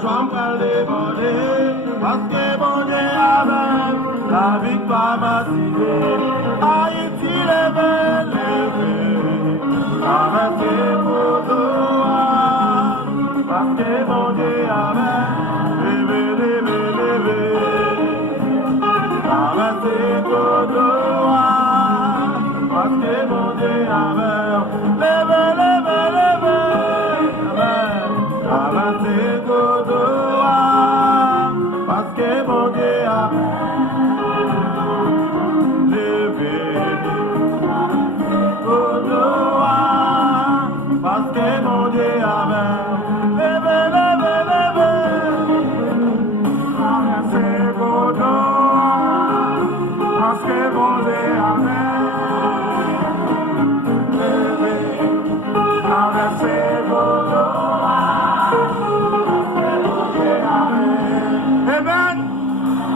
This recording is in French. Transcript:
joie me prend déborder, parce que bon Dieu avec, la victoire m'a tiré. Haïti levé, traverser pour toi, parce que bon Dieu avec, levé, traverser pour toi, parce que bon Dieu avec, levé, traverser pour toi, parce que bon Dieu avec. Parce que mon Dieu avait levé, traversé Godoa, parce que mon Dieu avait levé, traversé Godoa, parce que mon Dieu avait. Amen.